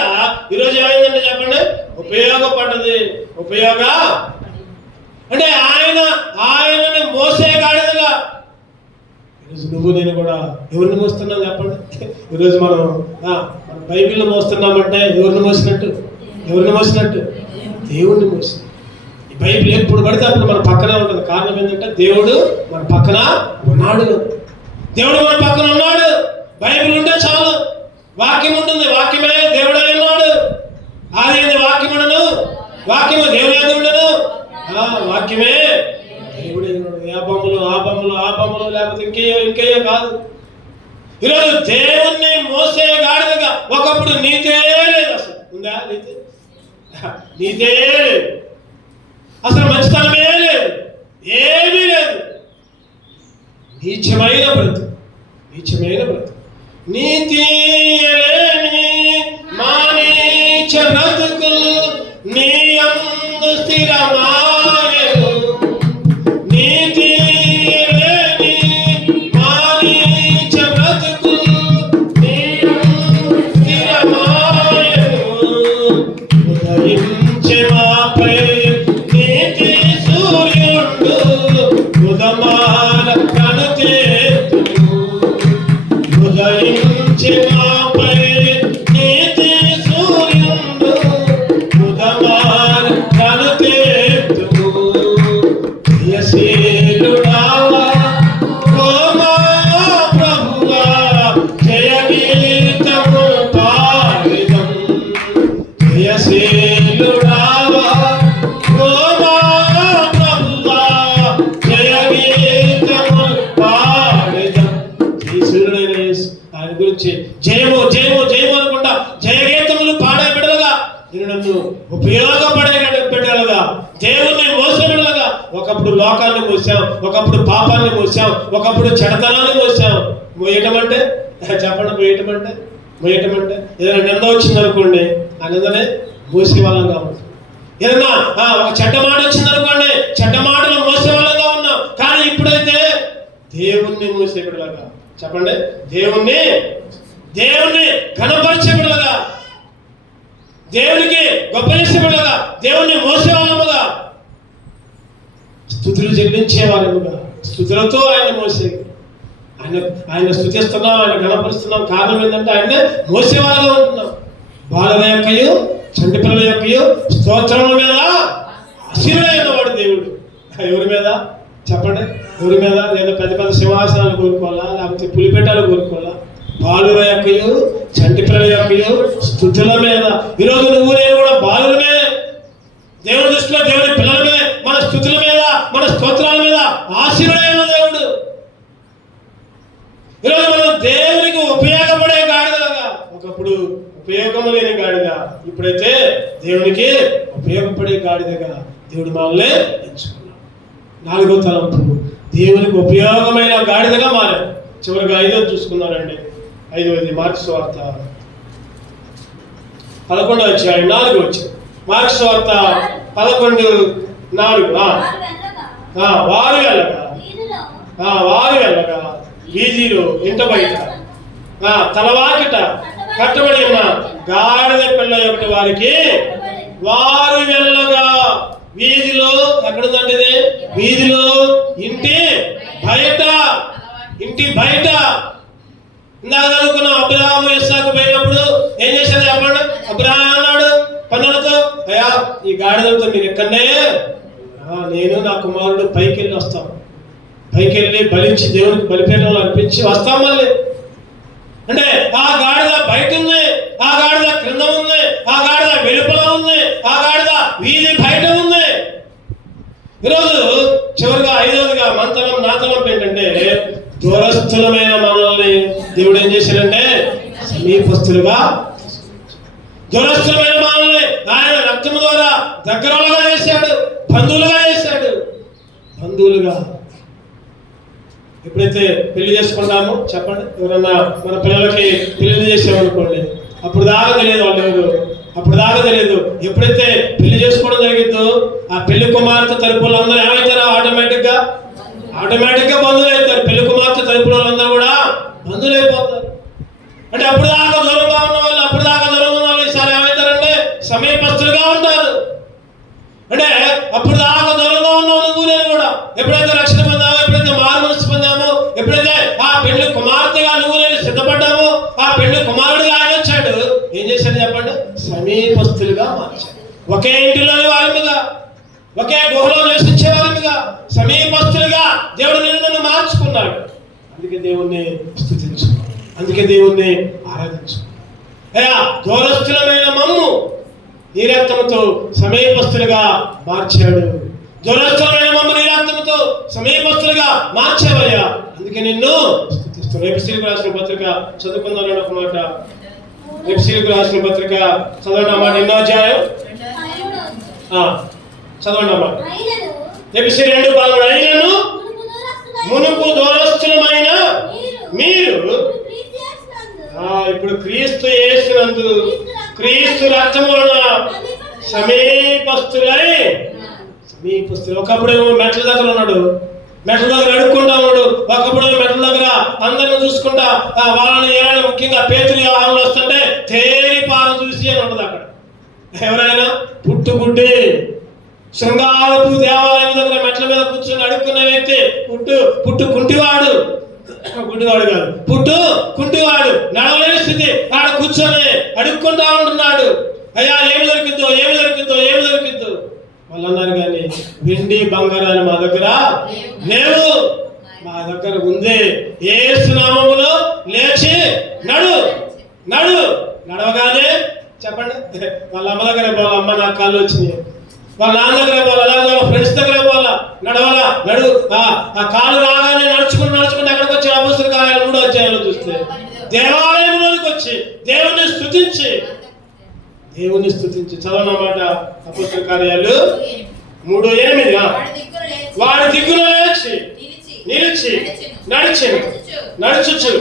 ఈరోజు ఏమైందంటే చెప్పండి, ఉపయోగపడ్డది. అంటే ఆయనని మోసే గాడిదగా. ఈరోజు నువ్వు నేను కూడా ఎవరిని మోస్తున్నాం చెప్పండి. ఈరోజు మనం బైబిల్లో మోస్తున్నామంటే ఎవరిని మోసినట్టు? దేవుణ్ణి మోసినట్టు. ఈ బైబిల్ ఎప్పుడు పడితే అప్పుడు మన పక్కనే ఉంటుంది. కారణం ఏంటంటే దేవుడు మన పక్కన ఉన్నాడు. బైబిల్ ఉంటే చాలు, వాక్యం ఉంటుంది, వాక్యమే దేవుడై ఉన్నాడు. ఆది వాక్యముడను, వాక్యము దేవుడే ఉండను, వాక్యమే దేవుడే ఉన్నాడు. ఆ బొమ్మలు లేకపోతే ఇంకేయో కాదు. ఈరోజు దేవుణ్ణి మోసే గాడిదగా. ఒకప్పుడు నీతే లేదు, అసలు ఉందా నీతే లేదు, అసలు మంచితనమే లేదు, ఏమీ లేదు. నీచమైన బ్రతుకు. నీతి లేని మా నీచ బ్రతుకు నీ యందు స్థిరమాయెను. నీతి లేని మా నీచ బ్రతుకు నీ యందు స్థిరమాయెను. ఉదయించే మాపై నీతి సూర్యుడు ఉదమాన కనుతేతును. ఉదయించే మాపై నీతి సూర్యుడు ఉదమాన కనుతేతును. జయశీలుడావా ఓ మా ప్రభువా, జయ గీతము పాడెదం. జయశీలుడావా ఓ మా ప్రభువా, జయ గీతము పాడెదం. జయశీలుడైన యేసు, ఆయన గురించి జయము అనుకుంటా జయగీతములు పాడే బిడ్డలుగా, నేను నన్ను ఉపయోగపడే బిడ్డలుగా, దేవుణ్ణి మోసే బిడ్డలుగా. ఒకప్పుడు లోకాన్ని మోసాం, ఒకప్పుడు పాపాన్ని మోసాం, ఒకప్పుడు చెడతనాన్ని మోసాం. మోయటం అంటే చెప్పండి, మోయటం అంటే ఏదైనా నింద వచ్చింది అనుకోండి, ఆ నిందనే మోసే వాళ్ళంగా ఉంటాం. ఏదైనా ఒక చెడ్డ మాట వచ్చింది అనుకోండి, చెడ్డ మాటలు మోసే వాళ్ళంగా ఉన్నాం. కానీ ఇప్పుడైతే దేవుణ్ణి మోసే బిడ్డలుగా. చెప్పండి, దేవుణ్ణి ఘనపరిచే బిడ్డలుగా, దేవునికి గొప్ప చేసే బిడ్డలుగా, దేవుణ్ణి మోసే వాళ్ళముగా, స్తుతులు చెల్లించే వాళ్ళముగా, స్తుతులతో ఆయన మోసే, ఆయన స్తుతిస్తున్నాం, ఆయన ఘనపరుస్తున్నాం. కారణం ఏంటంటే ఆయన్నే మోసే వాళ్ళగా ఉంటున్నాం. బాలల యొక్కయు చంటి పిల్లల యొక్కయు స్తోత్రముల మీద ఆశీర్వాదం ఉన్నవాడు దేవుడు. ఎవరి మీద చెప్పండి, ఎవరి మీద? లేదా పెద్ద సింహాసనాలు కోరుకోవాలా, లేకపోతే పులిపెట్టాలు కోరుకోవాలా? బాలుర యొక్కయు చంటి పిల్లల యొక్కయు స్తుతుల మీద. ఈరోజు నువ్వు నేను కూడా బాలులమే. దేవుని దృష్టిలో దేవుని పిల్లలమే. మన స్తుతుల మీద, మన స్తోత్రాల మీద ఆశీర్వదైన దేవుడు. ఈరోజు మనం దేవునికి ఉపయోగపడే గాడిదగా, ఒకప్పుడు ఉపయోగం లేని గాడిద, ఇప్పుడైతే దేవునికి ఉపయోగపడే గాడిదగా దేవుడు మనల్ని ఎంచుకున్నాడు. 4వ తలంపు, దేవునికి ఉపయోగమైన గాడిదగా మారాడు. చివరిగా 5వది చూసుకున్నారండి. 5వది మార్కు సువార్త 11వ అధ్యాయం 4 వచ్చింది. మార్కు సువార్త 11:4. వారు వెళ్ళగా వీధిలో ఇంట బయట తలవాకిట కట్టబడి ఉన్న గాడిద పిల్ల ఒకటి వారికి, వారు వెళ్ళగా వీధిలో, ఎక్కడుందంటే వీధిలో, ఇంటి బయట. ఇందాక అనుకున్న అబ్రహాము ఇస్సాకు పోయినప్పుడు ఏం చేశాడు చెప్పండి? అబ్రహాం అన్నాడు పనులతో, అయ్యా ఈ గాడిదలతో మీరు ఎక్కడనే, నేను నా కుమారుడు పైకి వెళ్ళి వస్తాం, పైకి వెళ్ళి బలించి దేవునికి బలిపీఠంలో అర్పించి వస్తాం మళ్ళీ. అంటే ఆ గాడిద బయట ఉంది, ఆ గాడిద క్రింద ఉంది, ఆ గాడిద వెలుపల ఉంది, ఆ గాడిద వీధి బయట ఉంది. ఈరోజు చివరిగా 5వదిగా మంతలం నాతలం ఏంటంటే, దూరస్థులమైన మనల్ని దేవుడు ఏం చేశాడంటే సమీపస్తులుగా, దూరస్థులమైన మనల్ని ఆయన రక్తము ద్వారా దగ్గరగా చేశాడు, బంధువులుగా చేశాడు. బంధువులుగా ఎప్పుడైతే పెళ్లి చేసుకుంటామో చెప్పండి, ఎవరన్నా మన పిల్లలకి పెళ్లి చేసామనుకోండి, అప్పుడు దాకా తెలియదు వాళ్ళు ఎవరు, అప్పుడు దాకా తెలియదు. ఎప్పుడైతే పెళ్లి చేసుకోవడం జరిగిందో ఆ పెళ్లి కుమార్తె తరపులు అందరూ ఏమవుతారో ఆటోమేటిక్ గా బంధువులు అవుతారు. పెళ్లి కుమార్తె తరపుల వాళ్ళందరూ కూడా బంధువులు అయిపోతారు. అంటే అప్పుడు దాకా దూరంగా ఉన్న వాళ్ళు, అప్పుడు దాకా దూరంగా ఉన్న వాళ్ళు ఈసారి ఏమవుతారంటే సమీపస్తులుగా ఉంటారు. అంటే అప్పుడు దాకా దూరంగా ఉన్నావు నువ్వు నేను కూడా, ఎప్పుడైతే రక్షణ పొందామో, ఎప్పుడైతే మారు మనసు పొందామో, ఎప్పుడైతే ఆ పెళ్లి కుమార్తెగా నువ్వు నేను సిద్ధపడ్డామో, ఆ పెళ్లి కుమారుడిగా ఆయన వచ్చాడు. ఏం చేశాడు చెప్పండి? సమీపస్తులుగా మార్చాడు. ఒకే ఇంటిలోని వారిగా, ఒకే గుహలో నివసించే వారిగా, సమీపస్తులుగా దేవుడు నిన్ను మార్చుకున్నాడు. అందుకే దేవుణ్ణి స్తుతించు, అందుకే దేవుణ్ణి ఆరాధించు. అయ్యా దూరస్థులమైన మమ్ము నీ రక్తముతో సమీపస్తులుగా మార్చాడు. దూరస్థులమైన మమ్ము నీ రక్తముతో సమీపస్తులుగా మార్చావయ్యా, అందుకే నిన్ను స్తుతిస్తున్నాను. ఎఫెసీయులకు రాసిన పత్రిక చదువుకుందాం ఒక మాట. ఎఫెసీయులకు రాసిన పత్రిక చదవండి అన్నమాట. 8వ అధ్యాయం చదవండి అన్నమాట. ఎఫెసీయులు 2:13, అయినను మునుపు దూరస్థులమైన మీరు ఇప్పుడు క్రీస్తు యేసునందు క్రీస్తు రక్తము వలన సమీపస్తులై. ఒకప్పుడు మెట్ల దగ్గర ఉన్నాడు, మెట్ల దగ్గర అడుక్కుంటా ఉన్నాడు. ఒకప్పుడు మెట్ల దగ్గర అందరిని చూసుకుంటా వాళ్ళని ఏమైనా ముఖ్యంగా పేతురు వ్యవహారంలో వస్తుంటే తేరిపారం చూసి అని ఉండదు అక్కడ. ఎవరైనా పుట్టుగుడ్డి శృంగారపు దేవాలయం దగ్గర మెట్ల మీద కూర్చొని అడుక్కున్న వ్యక్తి పుట్టు కుంటివాడు కాదు, కుంటివాడు, నడవలేని స్థితి, ఆడ కూర్చొని అడుక్కుంటా ఉంటున్నాడు. అయ్యా ఏమి దొరికిద్దో వాళ్ళు అన్నారు, కానీ వెండి బంగారాలు మా దగ్గర లేవు, మా దగ్గర ఉంది. యేసు నామములో లేచి నడవగానే చెప్పండి, వాళ్ళ అమ్మ దగ్గర పోవాలి, అమ్మ నాకు కాళ్ళు వచ్చినాయి, వాళ్ళ నాన్న దగ్గర పోవాలి, అలాగే వాళ్ళ ఫ్రెండ్స్ దగ్గర పోవాలా, నడవాలా, ఆ కాలు రాగానే నడుచుకుంటూ ఎక్కడికి వచ్చి అపోస్తలుల కార్యాలు 3వ అధ్యాయంలో చూస్తే దేవాలయంలోనికి వచ్చి దేవుణ్ణి స్తుతించి చదవనమాట. అపోస్తలుల కార్యాలు 3:8, వాడి దిక్కున నిలిచి నడుచుచు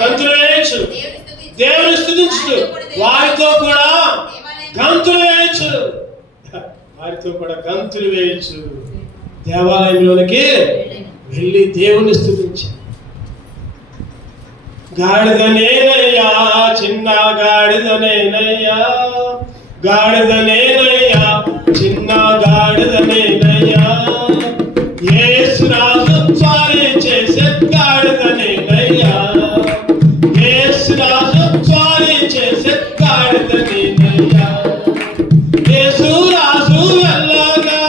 గంతులు వేయచ్చు, దేవుని స్తుతించు, వారితో కూడా గంతులు వేయచ్చు. దేవాలయంలోనికి వెళ్ళి దేవుని స్తుతించి, గాడిదనేనయ్యా చిన్న గాడిదనేనయ్యా, చిన్న గాడిదనేనయ్యా, యేసు రాజు స్వారీ చేసే గాడిదనేనయ్యా, యేసు రాజు స్వారీ చేసే గాడిదనేనయ్యా, యేసు రాజు వెళ్ళగా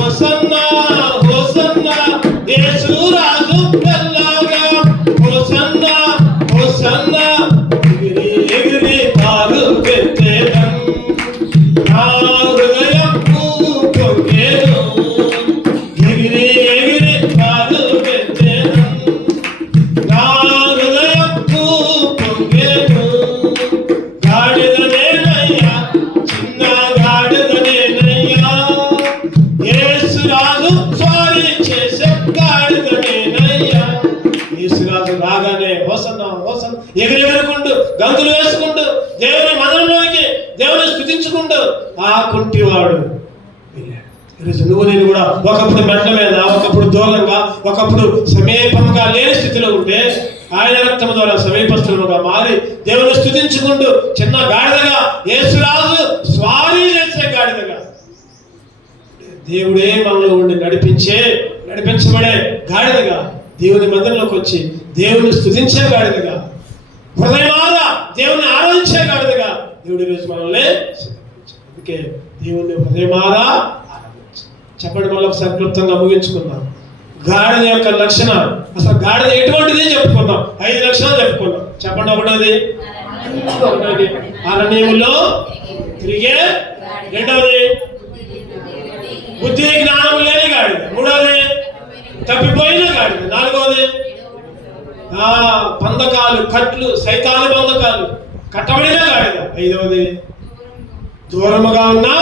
హోసన్నా యేసు రాజు వెళ్ళగా హోసన్నా గంతులు వేసుకుంటూ దేవుని మందిరంలోనికి దేవుని స్తుతించుకుంటూ ఆ కుంటివాడు వెళ్ళాడు. ఈరోజు నువ్వు నేను కూడా ఒకప్పుడు మెట్ల మీద, ఒకప్పుడు దూరంగా, ఒకప్పుడు సమీపంగా లేని స్థితిలో ఉంటే ఆయన రక్తం ద్వారా సమీపస్తులుగా మారి దేవుని స్తుతించుకుంటూ చిన్న గాడిదగా యేసురాజు స్వారీ చేసే గాడిదగా దేవుడే మనలో ఉండి నడిపించబడే గాడిదగా దేవుని మందిరంలోకి వచ్చి దేవుని స్తుతించే గాడిదగా హృదయమారా దేవుని ఆరాధించే గాడిదగా దేవుడి రోజు మనల్ని అందుకే దేవుని హృదయమారా ఆరాధించు. చెప్పండి, మళ్ళీ ఒకసారి క్లుప్తంగా ముగించుకుందాం. గాడిద యొక్క లక్షణాలు, అసలు గాడిద ఎటువంటిది చెప్పుకున్నాం. 5 లక్షణాలు చెప్పుకున్నాం. చెప్పండి. ఒకటోది అరణ్యములో తిరిగే, రెండవది బుద్ధి జ్ఞానం లేని గాడిద, మూడవది తప్పిపోయిన గాడిద, నాలుగవది బంధకాలు, కట్లు, సైతాను బంధకాలు కట్టబడిన గాడిద, ఐదవది దూరముగా ఉన్నా.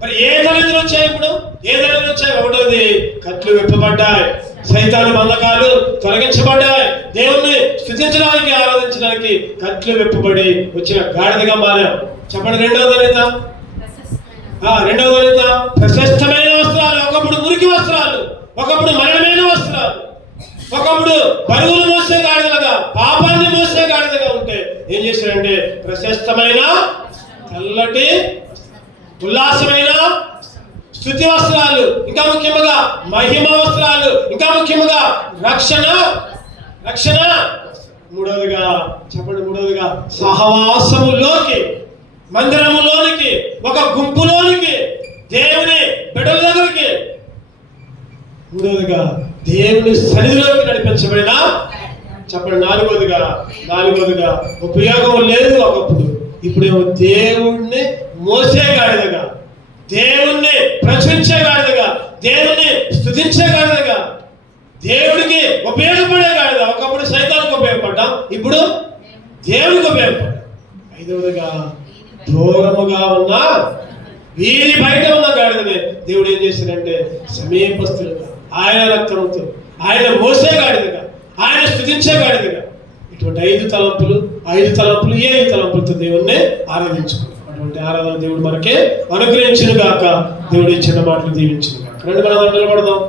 మరి ఏ దళితులు వచ్చాయి? ఇప్పుడు ఏ దళితులు వచ్చాయి? ఒకటోది కట్లు విప్పబడ్డాయి, సైతాను బంధకాలు తొలగించబడ్డాయి, దేవుణ్ణి స్తుతించడానికి ఆరాధించడానికి కట్లు విప్పబడి వచ్చిన గాడిదగా మారాం. చెప్పండి. రెండవ దళిత ప్రశస్తమైన వస్త్రాలు, ఒకప్పుడు మురికి వస్త్రాలు, ఒకప్పుడు మరణమైన వస్త్రాలు, ఒకప్పుడు బరువులు మోసే గాడిదలుగా, పాపాన్ని మోసే గాడిదగా ఉంటే ఏం చేశారంటే ప్రశస్తమైన తెల్లటి ఉల్లాసమైన స్తుతి వస్త్రాలు, ఇంకా ముఖ్యముగా మహిమ వస్త్రాలు, ఇంకా ముఖ్యముగా రక్షణ. మూడవదిగా చెప్పండి, మూడవదిగా సహవాసములోకి, మందిరములోనికి, ఒక గుంపులోనికి, దేవుని బిడ్డల దగ్గరికి, మూడవదిగా దేవుని సన్నిధిలోకి నడిపించబడిన. చెప్పండి. నాలుగవదిగా ఉపయోగం లేదు ఒకప్పుడు, ఇప్పుడేమో దేవుణ్ణి మోసే గాడిదగా, దేవుణ్ణి ప్రచురించే గాడిదగా, దేవుణ్ణి స్తుతించే గాడిదగా, దేవుడికి ఉపయోగపడే గాడిద. ఒకప్పుడు సైతానికి ఉపయోగపడ్డాం, ఇప్పుడు దేవుడికి ఉపయోగపడ్డాం. ఐదవదిగా దూరముగా ఉన్న, వీరి బయట ఉన్న గాడిదని దేవుడు ఏం చేశాడంటే సమీపస్తులుగా, ఆయన రక్తంతో ఆయన మోసే గాడిదగా, ఆయన స్తుతించే గాడిదగా. ఇటువంటి 5 తలంపులు ఈ 5 తలంపులతో దేవుణ్ణి ఆరాధించుకున్నాం. అటువంటి ఆరాధన దేవుడు మనకే అనుగ్రహించును గాక. దేవుడు ఇచ్చిన మాటలు దీవించును గాక. రండి, మనం నిలబడదాం.